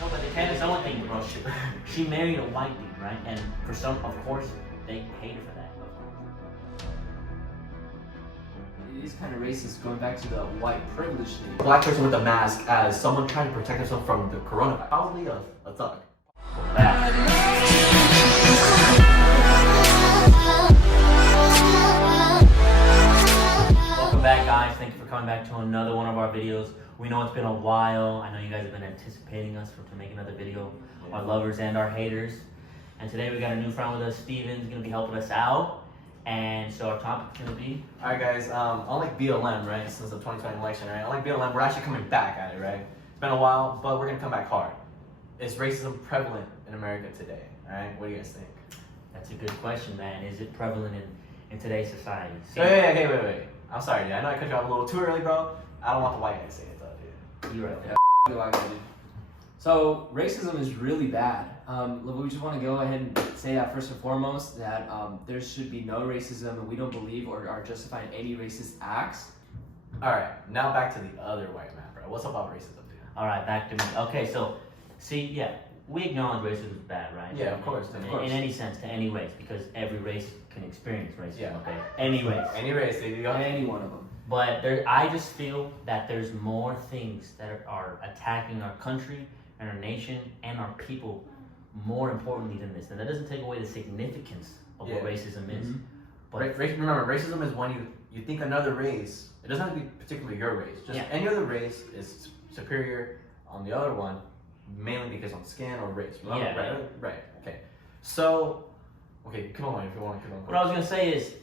No, but the Candace Owens thing, bro. She married a white dude, right? And for some, of course, they hate her for that. It is kind of racist going back to the white privilege thing. Black person with a mask as someone trying to protect himself from the coronavirus. Probably a thug. Welcome back, guys. Thank you for coming back to another one of our videos. We know it's been a while. I know you guys have been anticipating us to make another video. Our lovers and our haters. And today we got a new friend with us. Steven's gonna be helping us out. And so our topic's gonna be. Alright guys, unlike BLM, right, since the 2020 election, right? Unlike BLM, we're actually coming back at it, right? It's been a while, but we're gonna come back hard. Is racism prevalent in America today? Alright, what do you guys think? That's a good question, man. Is it prevalent in today's society? Wait. I'm sorry, dude. I know I cut you off a little too early, bro. I don't want the white guy to say it though, dude. You're right. Yeah, so racism is really bad. We just want to go ahead and say that first and foremost that there should be no racism, and we don't believe or are justifying any racist acts. All right, now back to the other white man, bro. What's up about racism, dude? All right, back to me. Okay, so see, yeah, we acknowledge racism is bad, right? Yeah, of course. In any sense, to any race, because every race can experience racism. Yeah. Okay. Any race. Any race, dude. You got Any one of them. But I just feel that there's more things that are attacking our country and our nation and our people more importantly than this. And that doesn't take away the significance of what racism is. Mm-hmm. But remember, racism is when you think another race, it doesn't have to be particularly your race, just any other race is superior on the other one, mainly because on skin or race. Remember? Right. Okay. So, okay, come on, if you want to keep on. What I was gonna say is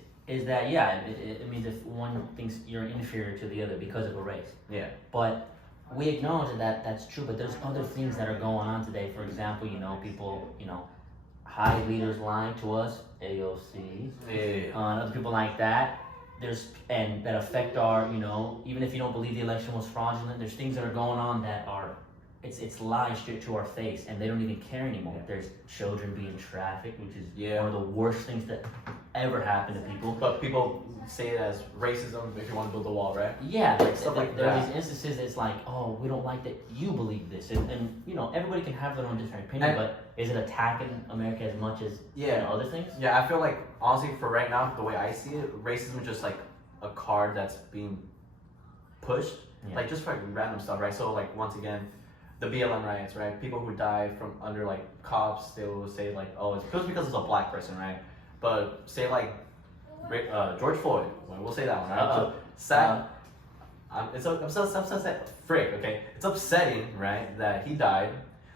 that it means if one thinks you're inferior to the other because of a race. Yeah. But we acknowledge that that's true, but there's other things that are going on today. For example, people, high leaders lying to us, AOCs, other people like that. And that affect our, even if you don't believe the election was fraudulent, there's things that are going on that are, it's lies straight to our face, and they don't even care anymore. Yeah. There's children being trafficked, which is one of the worst things that ever happened to people. But people say it as racism if you want to build a wall, right? Yeah, stuff like there that. are these instances it's like, oh, we don't like that you believe this, and everybody can have their own different opinion, but is it attacking America as much as other things? Yeah, I feel like honestly for right now, the way I see it, racism is just like a card that's being pushed, like just for like random stuff, right? So like once again, the BLM riots, right? People who die from under like cops, they will say like, oh, it's because it's a black person, right? But say like George Floyd, we'll say that one, right? It's upsetting, right, that he died,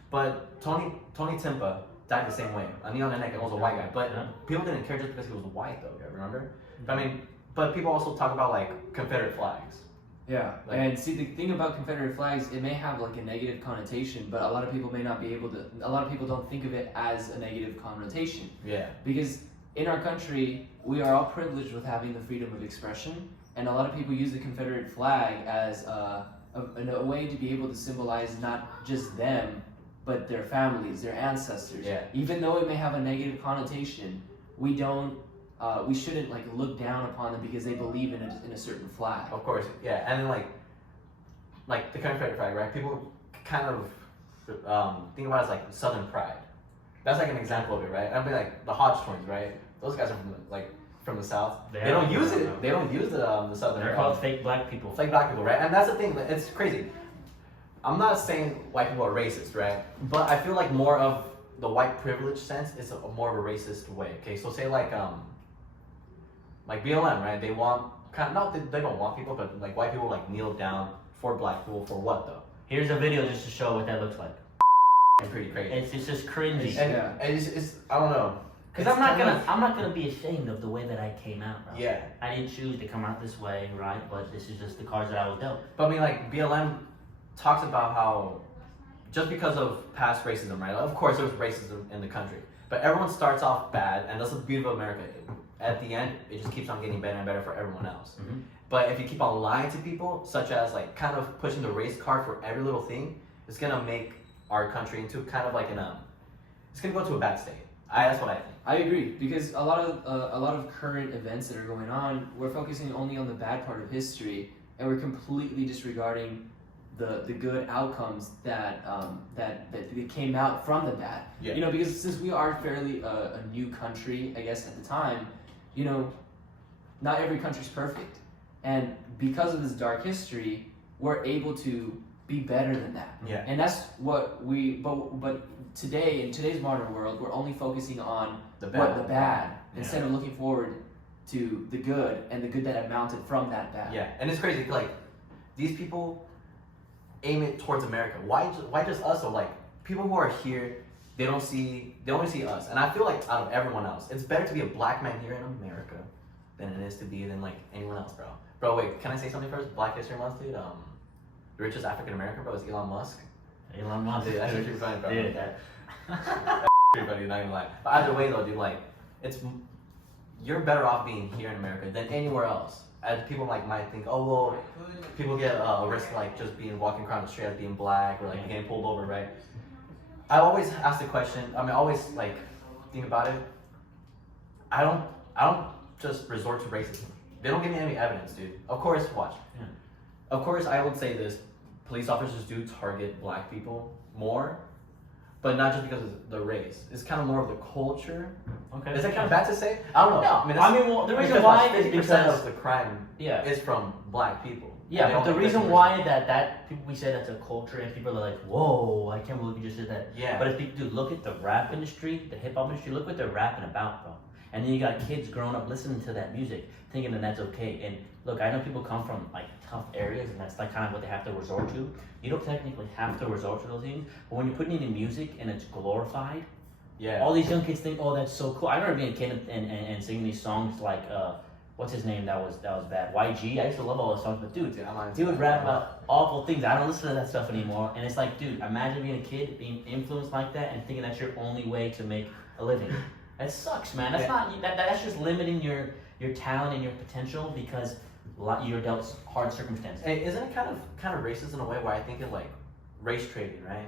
but Tony Timpa died the same way. A knee on the neck, and was a white guy, but people didn't care just because he was white, though. Remember? But people also talk about like Confederate flags. Yeah, and see, the thing about Confederate flags, it may have like a negative connotation, but a lot of people may not be able to, a lot of people don't think of it as a negative connotation. Yeah. Because in our country, we are all privileged with having the freedom of expression, and a lot of people use the Confederate flag as a way to be able to symbolize not just them, but their families, their ancestors. Yeah. Even though it may have a negative connotation, we shouldn't like look down upon them because they believe in a certain flag. Of course, yeah, and then like the Confederate flag, right? People kind of think about it as like Southern pride. That's like an example of it, right? I mean, like the Hodge twins, right? Those guys are from the South. They don't use it. They don't use the Southern. They're called fake black people. Fake black people, right? And that's the thing. It's crazy. I'm not saying white people are racist, right? But I feel like more of the white privilege sense is more of a racist way. Okay, so say like BLM, right? They want they don't want people, but like white people like kneel down for black people for what though? Here's a video just to show what that looks like. It's pretty crazy. It's just cringy. And it's I don't know. Because I'm not gonna be ashamed of the way that I came out, bro. Yeah. I didn't choose to come out this way, right? But this is just the cards that I was dealt. But I mean, like BLM talks about how just because of past racism, right? Of course, there was racism in the country, but everyone starts off bad, and that's the beauty of America. At the end, it just keeps on getting better and better for everyone else. Mm-hmm. But if you keep on lying to people, such as like kind of pushing the race card for every little thing, it's gonna make our country into kind of like it's gonna go to a bad state. That's what I think. I agree, because a lot of current events that are going on, we're focusing only on the bad part of history, and we're completely disregarding the good outcomes that that came out from the bad. Yeah. You know, because since we are fairly a new country, I guess at the time, you know, not every country's perfect, and because of this dark history, we're able to be better than that. Yeah. And that's what we. But today, in today's modern world, we're only focusing on the bad Yeah. instead of looking forward to the good and the good that had mounted from that bad. Yeah, and it's crazy. Like, these people aim it towards America. Why just us? Or like people who are here, they only see us. And I feel like out of everyone else, it's better to be a black man here in America than it is to be than like anyone else, bro. Bro, wait, can I say something first? Black History Month, dude. The richest African American, bro, is Elon Musk. Elon Musk. Dude, that's what you're funny, bro. Dude, that. Everybody, not gonna lie. But either way, though, dude, like, you're better off being here in America than anywhere else. As people like might think, oh well, people get arrested like just walking across the street as being black or like getting pulled over, right? I always ask the question. I mean, I always like think about it. I don't just resort to racism. They don't give me any evidence, dude. Of course, watch. Yeah. Of course, I would say this: police officers do target black people more, but not just because of the race. It's kind of more of the culture. Okay. Is that kind of bad to say? I don't know. No, I mean, well, the reason why is 50% because of the crime is from black people. Yeah, They but don't the like reason 50%. why that people, we say that's a culture and people are like, whoa, I can't believe you just said that. Yeah. But if you do look at the rap industry, the hip hop industry, look what they're rapping about, bro. And then you got kids growing up listening to that music, thinking that that's okay. And look, I know people come from like tough areas, and that's like kind of what they have to resort to. You don't technically have to resort to those things, but when you're putting it in music and it's glorified, Yeah. all these young kids think, oh, that's so cool. I remember being a kid and singing these songs like, what's his name? That was bad. YG. I used to love all those songs, but dude, he would rap about awful things. I don't listen to that stuff anymore. And it's like, dude, imagine being a kid, being influenced like that, and thinking that's your only way to make a living. That sucks, man. That's not that's just limiting your talent and your potential because you're dealt hard circumstances. Hey, isn't it kind of racist in a way where I think of like race trading, right?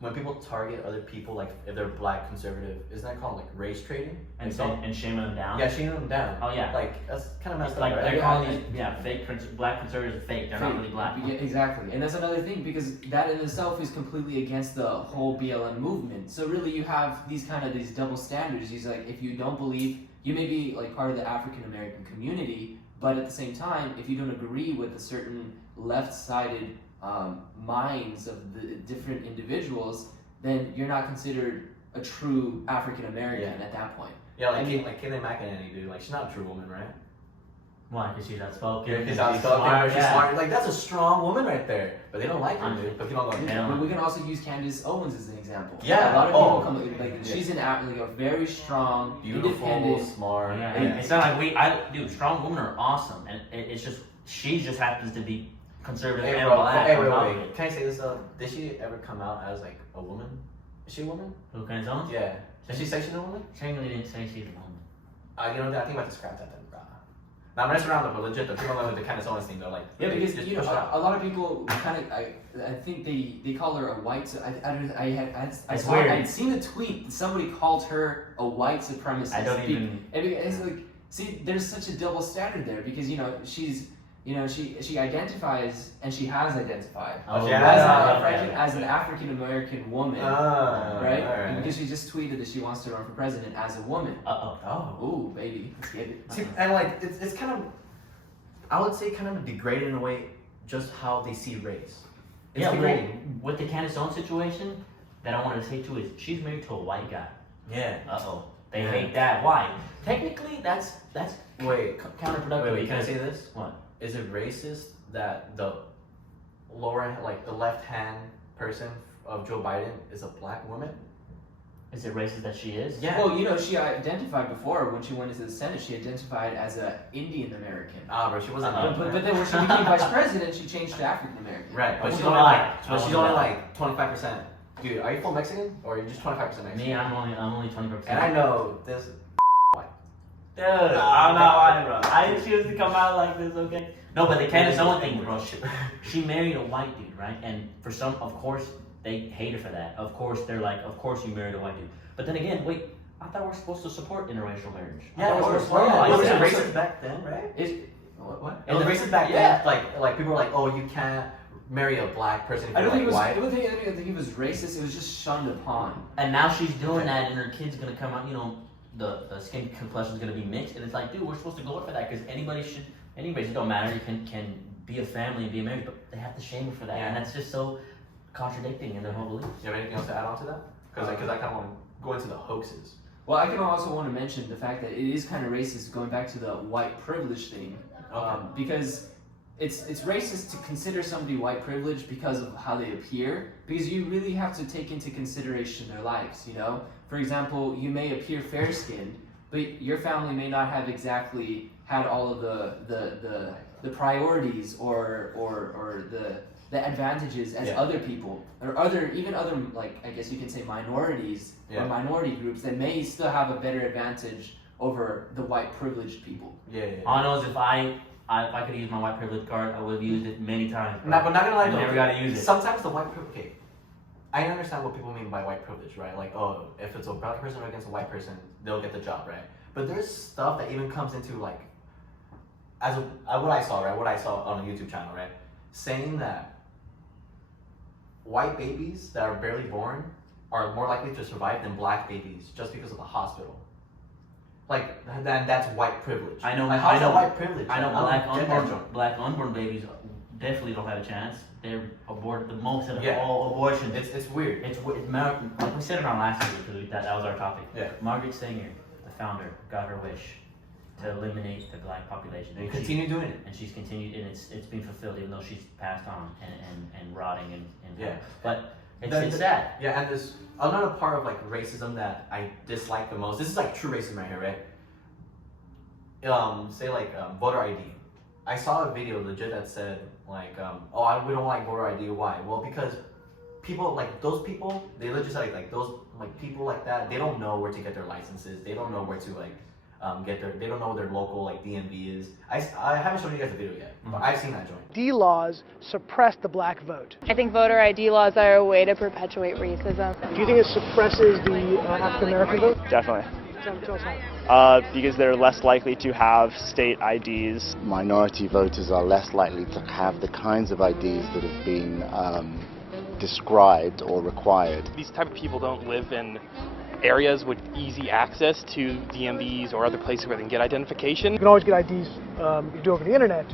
When people target other people, like if they're black conservative, isn't that called like race trading? And Like, and shaming them down. yeah, shaming them down. Oh yeah. Like that's kind of messed It's up. like right? they're calling these fake black conservatives are fake. They're not really black. Yeah, exactly. And that's another thing because that in itself is completely against the whole BLM movement. So really you have these double standards. He's like, if you don't believe, you may be like part of the African American community, but at the same time, if you don't agree with a certain left-sided minds of the different individuals, then you're not considered a true African American at that point. Yeah, like Kayleigh McEnany, dude. Like she's not a true woman, right? Why? Because she's outspoken. Yeah, she's she's outspoken. smart, She's smart. Like that's a strong woman right there. But they don't like her, dude. But people don't go. Yeah. But we can also use Candace Owens as an example. Yeah. A lot of people Oh. come like she's like a very strong, Beautiful, independent. smart. Yeah, and it's not like dude, strong women are awesome, and it's just she just happens to be conservative Hey, and bro, black. hey, on top of wait. it. Can I say this? Did she ever come out as like a woman? Is she a woman? Who can own? Yeah. Did she say she's a woman? Technically didn't say she's a woman. You know, I think I'm about to scrap that then, bro. Now I'm messing around though, but legit, the people know the Candace Owens thing though, like Yeah, because just you know push it out. a lot of people kind of I think they call her a white. I It's saw weird. I'd seen a tweet that somebody called her a white supremacist. I don't even. And it's like, see, there's such a double standard there because she identifies and she has identified Oh, yeah. as an African American woman, right? Alright. Because she just tweeted that she wants to run for president as a woman. Oh. Ooh, baby, let's get it. See, and like it's kind of, I would say kind of degraded in a way, just how they see race. It's Yeah, degrading. with the Candace Owens situation, that I wanted to say too is she's married to a white guy. Yeah. They Yeah. hate that. Why? Technically, that's Wait. counterproductive. Wait. Can I because- say this? What? Is it racist that the the left hand person of Joe Biden is a black woman? Is it racist that she is? Yeah. Well, she identified before when she went into the Senate. She identified as a Indian American. Bro, she wasn't. But then when she became vice president, she changed to African American. Right, but I she's won't only lie. like, but she's only like 25%. Dude, are you full Mexican or are you just 25% Mexican? Me, I'm only 20%. And I know this. Dude, I'm not lying, bro. I didn't choose to come out like this, okay? No, but the Candace Owens thing, bro. She married a white dude, right? And for some, of course, they hate her for that. Of course, they're like, of course you married a white dude. But then again, wait, I thought we're supposed to support interracial marriage. Yeah, I thought was we're it supposed to racist back then, right? What? It was racist back then. Like people were like, oh, you can't marry a black person if I you're don't think like it was. white. I don't think it was racist. It was just shunned upon. And now she's doing that, and her kid's gonna come out. You know, the skin complexion is gonna be mixed, and it's like, dude, we're supposed to go for that because anybody, it don't matter. You can be a family and be married, but they have to shame her for that, and that's just so contradicting in their whole beliefs. You have anything else to add on to that? Because I kind of want to go into the hoaxes. Well, I can also want to mention the fact that it is kind of racist going back to the white privilege thing, because it's racist to consider somebody white privileged because of how they appear, because you really have to take into consideration their lives, you know? For example, you may appear fair-skinned, but your family may not have exactly had all of the priorities or the advantages as other people, or other like, I guess you can say minorities or minority groups that may still have a better advantage over the white privileged people. All I know is if I could use my white privilege card, I would have used it many times. Bro. No, but not gonna lie, I never got to use it. Sometimes the white privilege. Okay, I understand what people mean by white privilege, right? Like, oh, if it's a black person against a white person, they'll get the job, right? But there's stuff that even comes into like, what I saw on a YouTube channel, right, saying that white babies that are barely born are more likely to survive than black babies just because of the hospital. Like, then that's white privilege. I know. Like, how's that white privilege? I know black unborn babies definitely don't have a chance. They're the most of all abortions. It's weird. It's like we said it on last week because that was our topic. Yeah. Margaret Sanger, the founder, got her wish to eliminate the black population. And continue doing it. And she's continued, and it's been fulfilled, even though she's passed on and rotting and But it's sad. Yeah, and there's another part of like racism that I dislike the most. This is like true racism right here, right? Say like voter ID. I saw a video legit that said like, we don't like voter ID. Why? Well, because people like those people, they legit say like those like people like that. They don't know where to get their licenses. They don't know where to like they don't know where their local like DMV is. I haven't shown you guys the video yet, but I've seen that joint. ID laws suppress the black vote. I think voter ID laws are a way to perpetuate racism. Do you think it suppresses the African American vote? Definitely. Tell us how. Because they're less likely to have state IDs. Minority voters are less likely to have the kinds of IDs that have been described or required. These type of people don't live in areas with easy access to DMVs or other places where they can get identification. You can always get IDs you do over the internet.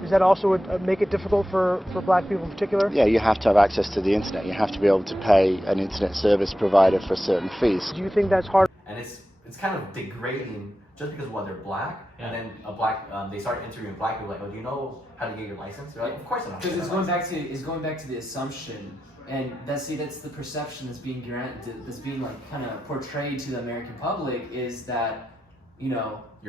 Does that also make it difficult for black people in particular? Yeah, you have to have access to the internet. You have to be able to pay an internet service provider for certain fees. Do you think that's hard? And it's kind of degrading just because they're black, and then they start interviewing black people like, oh, do you know how to get your license? They're like, of course I don't. Because it's going back to the assumption. And that's the perception that's being like kind of portrayed to the American public is that, you know, a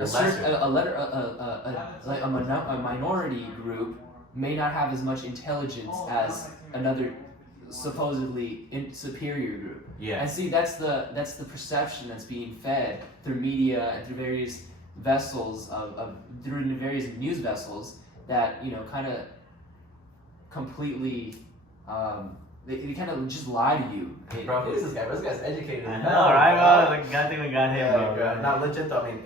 minority group may not have as much intelligence as another supposedly superior group. Yeah. And see, that's the perception that's being fed through media and through various vessels through various news vessels that, you know, kind of completely. They kind of just lie to you. Bro, who is this guy? This guy's educated. I know, right, bro? Like, I think we got him, bro. Not legit though. I mean,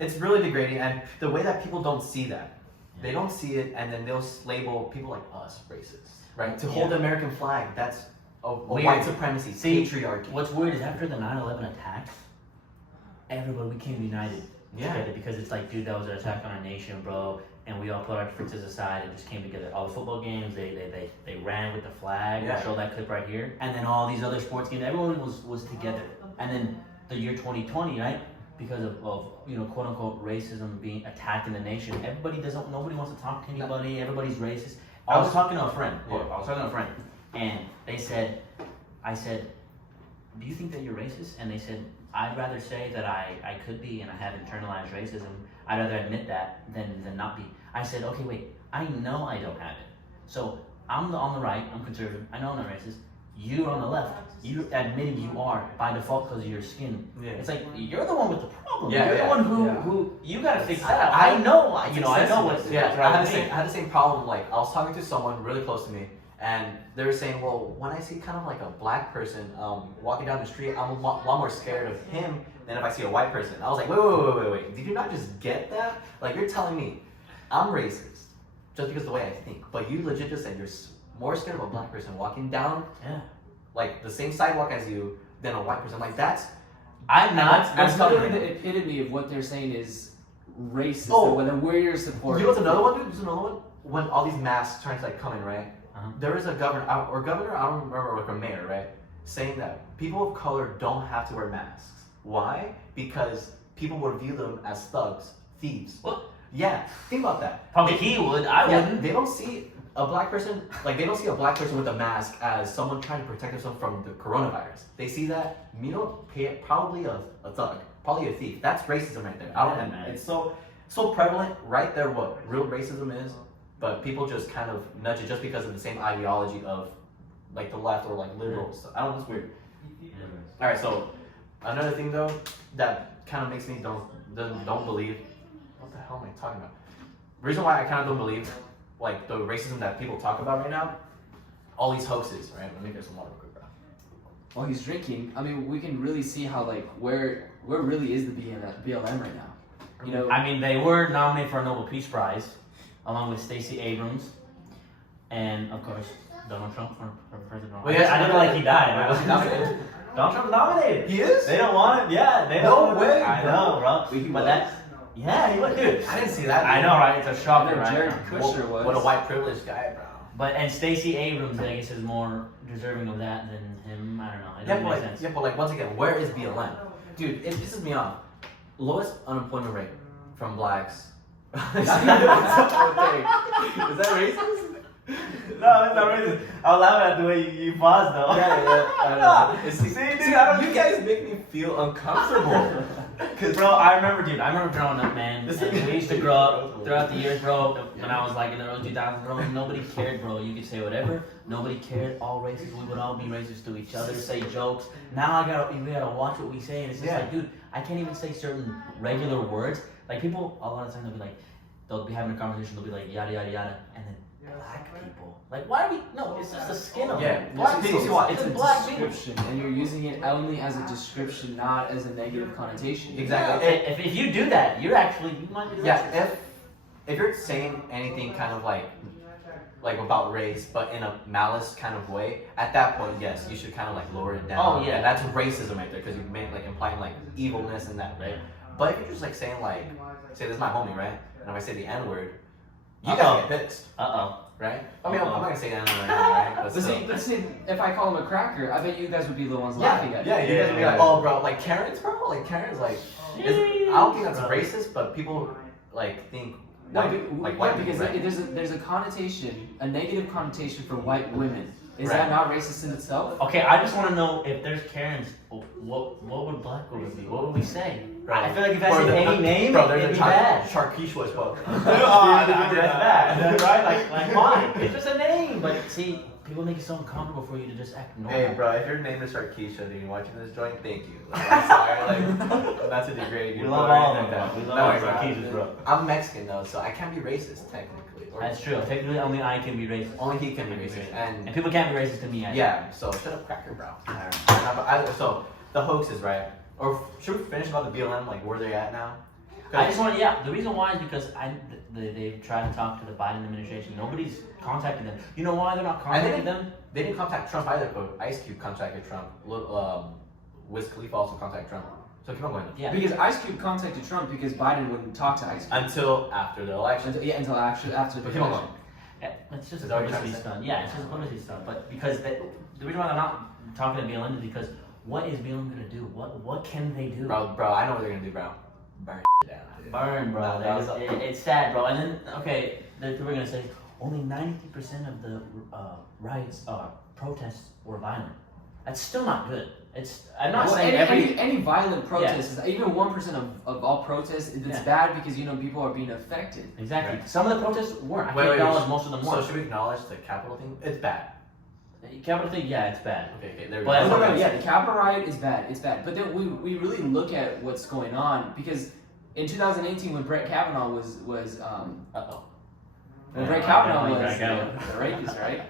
it's really degrading, and the way that people don't see that, they don't see it, and then they'll label people like us racist, right? To hold the American flag, that's a white supremacy, patriarchy. What's weird is after the 9/11 attacks, everybody became united together because it's like, dude, that was an attack on our nation, bro. And we all put our differences aside and just came together. All the football games, they ran with the flag. We'll show that clip right here. And then all these other sports games, everyone was together. And then the year 2020, right? Because of you know, quote unquote racism being attacked in the nation, nobody wants to talk to anybody. Everybody's racist. I was talking to a friend. And I said, do you think that you're racist? And they said, I'd rather say that I could be and I have internalized racism. I'd rather admit that than not be. I said, okay, wait, I know I don't have it. So I'm on the right, I'm conservative, I know I'm not racist. You're on the left. You're admitting you are by default because of your skin. Yeah. It's like, you're the one with the problem. You're the one who you gotta fix that. I know what's I had the same problem. Like, I was talking to someone really close to me, and they were saying, well, when I see kind of like a black person walking down the street, I'm a lot more scared of him than if I see a white person. I was like, wait. Did you not just get that? Like, you're telling me I'm racist, just because of the way I think. But you legit just said you're more scared of a black person walking down, like the same sidewalk as you, than a white person. Like that's. I'm not. That's literally the epitome of what they're saying is racist. Oh, whether we're your support. You know what's another one, dude? There's another one. When all these masks trying to like come in, right? There is a governor, I don't remember, like a mayor, right, saying that people of color don't have to wear masks. Why? Because people would view them as thugs, thieves. What? Yeah, think about that. Probably he would. I wouldn't. They don't see a black person, like they don't see a black person with a mask as someone trying to protect themselves from the coronavirus. They see that, probably a thug, probably a thief. That's racism right there. I don't know. It's so prevalent right there what real racism is. But people just kind of nudge it just because of the same ideology of like the left or like liberals. So, I don't know, it's weird. All right, so another thing though that kind of makes me don't believe. What the hell am I talking about? The reason why I kind of don't believe like the racism that people talk about right now, all these hoaxes. Right? Let me get some water real quick, bro. While he's drinking, I mean, we can really see how like where really is the BLM right now. You know, I mean, they were nominated for a Nobel Peace Prize, along with Stacey Abrams, and of course Donald Trump for president. Well, yes, I didn't know like he died. Right? Was he nominated? Donald Trump's nominated. He is? They don't want it. Yeah, they No don't. way. I know, bro. But that's he was, dude. I didn't see that. I know, right? It's a shocker, right? Jared Kushner was. What a white privileged guy, bro. And Stacey Abrams, I guess, is more deserving of that than him. I don't know. It doesn't make sense. Yeah, but like once again, where is BLM? Dude, it pisses me off. Lowest unemployment rate from blacks. Is that racist? No, it's not racist. I was laughing at the way you paused, though. Yeah. I know. See, dude, you guys make me feel uncomfortable. Cause bro, I remember growing up, man. And we used to grow up throughout the years, bro. When I was like in the early 2000s, bro, nobody cared, bro. You could say whatever. Nobody cared. All races. We would all be racist to each other, say jokes. Now we gotta watch what we say, and it's just like, dude, I can't even say certain regular words. Like people, a lot of times they'll be having a conversation. They'll be like yada yada yada, and then black people. Like, why are we? No, it's just the skin of them. Black people. It's a black description, and you're using it only as a description, not as a negative connotation. Exactly. If you do that, you might be racist. Yeah. If you're saying anything kind of like about race, but in a malice kind of way, at that point, yes, you should kind of like lower it down. Oh yeah. And that's racism right there, because you made like implying like evilness and that, right? But if you're just like saying like, say this is my homie, right? And if I say the N-word, you gotta get pissed. Right? I mean, I'm not gonna say the N-word right now, right? But see, if I call him a cracker, I bet you guys would be the ones laughing at it. Yeah, you guys would be like, oh bro, like Karens, bro? Like Karens, like, I don't think that's racist, but people like think white because people, there's a connotation, a negative connotation for white women. Is Right. that not racist in itself? Okay, I just want to know if there's Karens, what would black women be? What would we say? I feel like if I say any name, it'd be bad. Charquiche was well. That's bad, right? Like why? It's just a name. But see, people make it so uncomfortable for you to just act normal. Hey, bro, if your name is Charquisha and you're watching this joint, thank you. Like, I'm sorry, like, not to degrade you. We love all of them. We love all Charquishas, bro. I'm Mexican though, so I can't be racist technically. That's true. Technically, only I can be racist. Only he can be racist, and people can't be racist to me. Yeah, so shut up, cracker, bro. So the hoaxes, right? Or should we finish about the BLM? Like where they're at now? I just want the reason why is because they've tried to talk to the Biden administration. Nobody's contacted them. You know why they're not contacting them? They didn't contact Trump either, but Ice Cube contacted Trump. Wiz Khalifa also contacted Trump. So keep on going. Yeah. Because Ice Cube contacted Trump because Biden wouldn't talk to Ice Cube. Until after the election. Until after the keep on going. It's just a publicity stunt. Yeah, it's just a publicity stunt. But because the reason why they're not talking to BLM is because what is BLM gonna do? What can they do? Bro, I know what they're gonna do, bro. Burn down. Dude. Burn, bro. It's sad, bro. And then people are gonna say only 90% of the protests were violent. That's still not good. I'm not saying any violent protest is even 1% of all protests. It's bad because people are being affected. Exactly. Right. Some of the protests weren't. I can't acknowledge most of them weren't. So should we acknowledge the Capitol thing? It's bad. The Capitol thing, yeah, it's bad. Okay, there we go. Yeah, the Capitol riot is bad. It's bad. But then we really look at what's going on because in 2018 when Brett Kavanaugh was when Brett Kavanaugh was the rapist, right?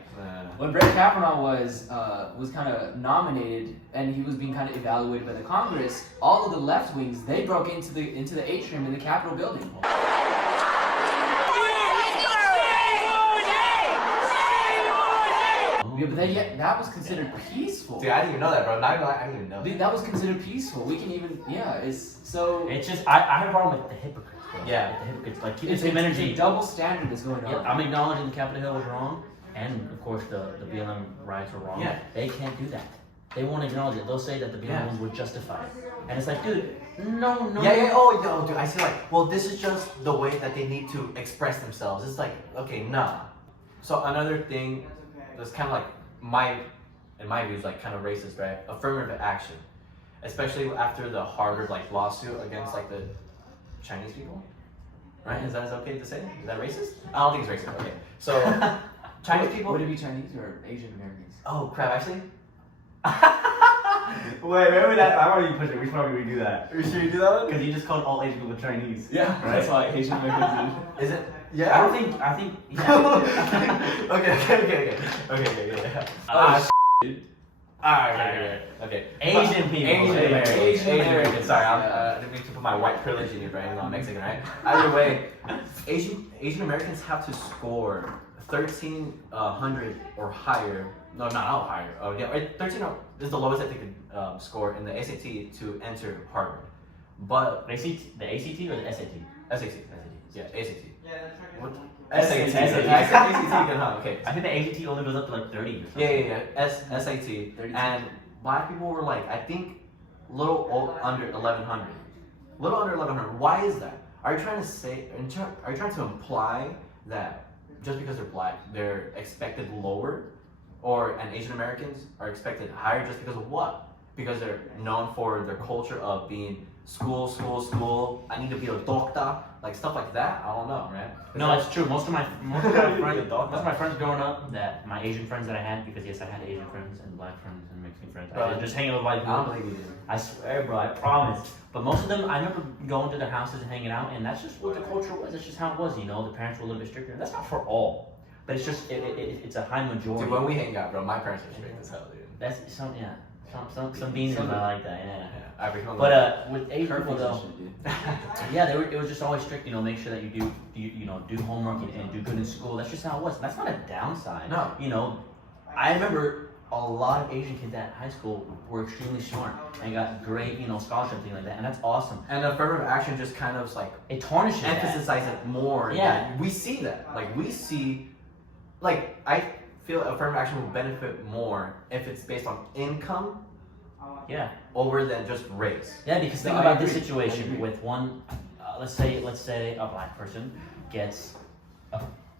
When Brett Kavanaugh was kind of nominated and he was being kind of evaluated by the Congress, all of the left wings they broke into the atrium in the Capitol building. Yeah, but that was considered peaceful. Dude, I didn't even know that, bro. Not gonna lie, I didn't even know. Dude, that was considered peaceful. We can even, it's so. It's just I have a problem with the hypocrites. Bro. Yeah. With the hypocrites, like keep the It's same energy. a double standard is going on. Yeah, I'm acknowledging the Capitol Hill was wrong, and of course the BLM riots were wrong. Yeah. They can't do that. They won't acknowledge it. They'll say that the BLM ones were justified, and it's like, dude, no. Yeah. Oh, no, dude. I see. Like, well, this is just the way that they need to express themselves. It's like, okay, nah. So another thing that's kind of like in my views, like kind of racist, right? Affirmative action, especially after the Harvard like lawsuit against like the Chinese people, right? Is that okay to say? Is that racist? I don't think it's racist. Okay, so Chinese people. Would it be Chinese or Asian Americans? Oh crap! Actually, Wait, remember that? I already pushed it. We should probably redo that. should you do that one? Because you just called all Asian people Chinese. Yeah, Right? that's why Asian Americans Is it? I Yeah. think yeah. Okay. Oh, Alright, okay. Asian people. Asian American. Sorry, I didn't mean to put my white privilege in your brain. I'm Mexican, right? Either way, Asian Americans have to score 1,300 or higher. No, not higher. Oh, yeah, 13 is the lowest that they could score in the SAT to enter Harvard. But The ACT or the SAT? SAT. Yeah, ACT. What? SAT. SAT. I said ACT again, huh? Okay. I think the ACT only goes up to like 30 or something. Yeah. SAT. And black people were like, I think, under 1,100. Little under 1,100. Why is that? Are you trying to say? Are you trying to imply that just because they're black, they're expected lower, and Asian Americans are expected higher just because of what? Because they're known for their culture of being school. I need to be a doctor, like stuff like that. I don't know, right? No, it's true. Most of my friends growing up, my Asian friends that I had, because yes, I had Asian friends and black friends and Mexican friends. I didn't just hang out with white people. I don't believe you did. I swear, bro. I promise. But most of them, I remember going to their houses and hanging out, and that's just what the culture was. That's just how it was. You know, the parents were a little bit stricter. That's not for all, but it's just it's a high majority. Dude, when we hang out, bro, my parents are strict as hell, dude. That's some beans I like that. Yeah. I become But with Asian people though, dude. yeah, it was just always strict. You know, make sure that you do homework and do good in school. That's just how it was. That's not a downside. No. You know, I remember a lot of Asian kids at high school were extremely smart and got great, scholarship, things like that, and that's awesome. And affirmative action just kind of like It tarnishes that. emphasizes it more. Yeah. We see that. I feel affirmative action will benefit more if it's based on income Yeah. over than just race. Yeah, because think No, I about this agree. situation with one, let's say a black person gets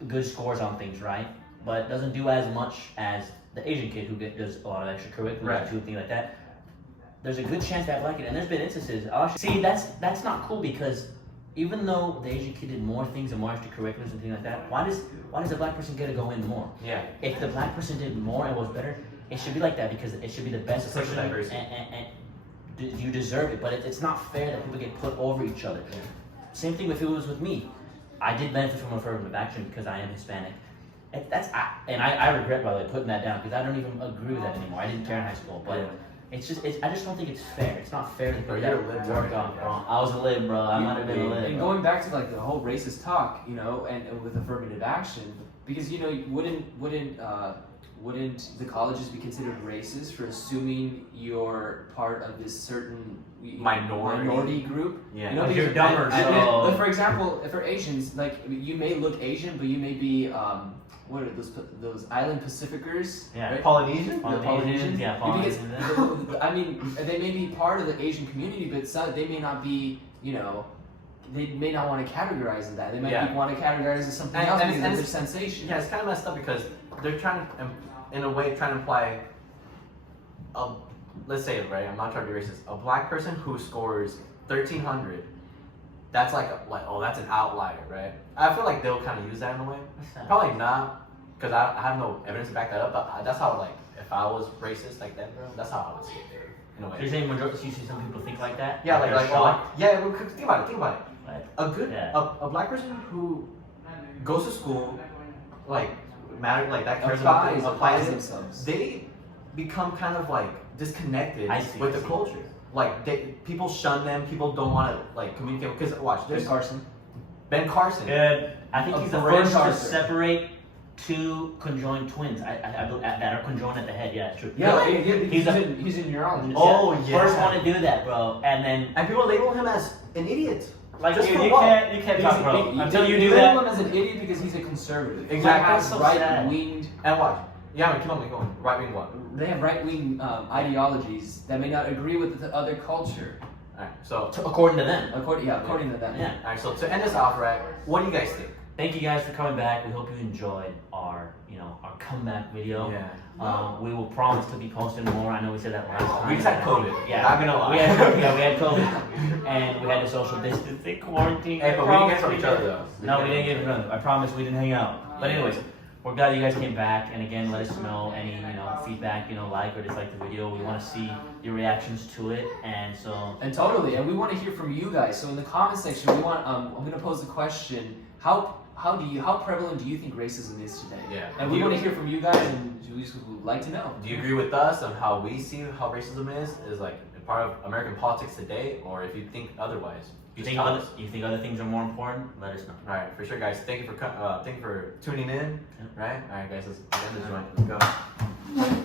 good scores on things, right? But doesn't do as much as the Asian kid who does a lot of extracurriculars, Right. things like that. There's a good chance that black kid, and there's been instances. See, that's not cool, because even though the Asian kid did more things and more extracurriculars and things like that, why does the black person get to go in more? Yeah. If the black person did more and was better, it should be like that, because it should be the best Social person, diversity. and you deserve it. But it's not fair that people get put over each other. Same thing if it was with me. I did benefit from affirmative action because I am Hispanic. I regret, by the way, putting that down, because I don't even agree with that anymore. I didn't care in high school, but I just don't think it's fair. It's not fair to Bro, people you're that a lib, work bro. on, bro. I was a lib, bro. I might have been a lib. And bro. going back to like the whole racist talk, and with affirmative action, because wouldn't the colleges be considered racist for assuming you're part of this certain minority group? Yeah. You know, You're because dumber, so- like, for example, if for Asians, like you may look Asian, but you may be what are those island Pacificers? Yeah. right? Polynesian? The Polynesians. Yeah, Because, Polynesians. I mean, they may be part of the Asian community, but they may not be, they may not want to categorize in that. They might want to categorize as something else because of their sensation. Yeah, it's kind of messed up because they're trying to, in a way, trying to imply, let's say it, right? I'm not trying to be racist. A black person who scores 1,300, that's that's an outlier, right? I feel like they'll kind of use that in a way. Probably not, because I have no evidence to back that up, but that's how, if I was racist like that, bro, that's how I would see it, in a way. So you're saying you see some people think like that? Yeah, They're shocked? think about it. Right. A black person who goes to school, married, that cares Applies applies it, themselves. they become kind of disconnected I see, with I the see. culture. People shun them. People don't want to communicate because watch. There's Carson. Ben Carson. Good. I think he's the Foreign first to Carson. separate two conjoined twins. That are conjoined at the head. Yeah, it's true. Yeah, Really? he's in neurology. Oh, yeah. First one to do that, bro. And then And people label him as an idiot. like Just you for what? can't talk, bro. Until you do label that. him as an idiot because he's a conservative. Exactly. They have That's so sad. right-winged. And what? Yeah, I mean, keep on. Right wing what? They have right-wing ideologies that may not agree with the other culture. Alright, so According to them. According to them. Yeah. alright, so to end this off, right? What do you guys think? Thank you guys for coming back. We hope you enjoyed our comeback video. Yeah. We will promise to be posting more. I know we said that last time. We just had COVID. Yeah. Not gonna lie. We had COVID, and we had the social distancing quarantine. Hey, but we didn't get from each other though. No, we didn't get from each other. I promise we didn't hang out. But anyways, we're glad you guys came back. And again, let us know any feedback, like or dislike the video. We want to see your reactions to it. And so. And totally, and we want to hear from you guys. So in the comment section, we want. I'm gonna pose the question: How prevalent do you think racism is today? Yeah. And we want to hear from you guys, and we would like to know. Do you agree with us on how we see how racism is like a part of American politics today, or if you think otherwise? You think other things are more important? Let us know. All right, for sure, guys. Thank you for tuning in. Right. All right, guys. Let's end the joint. Let's go.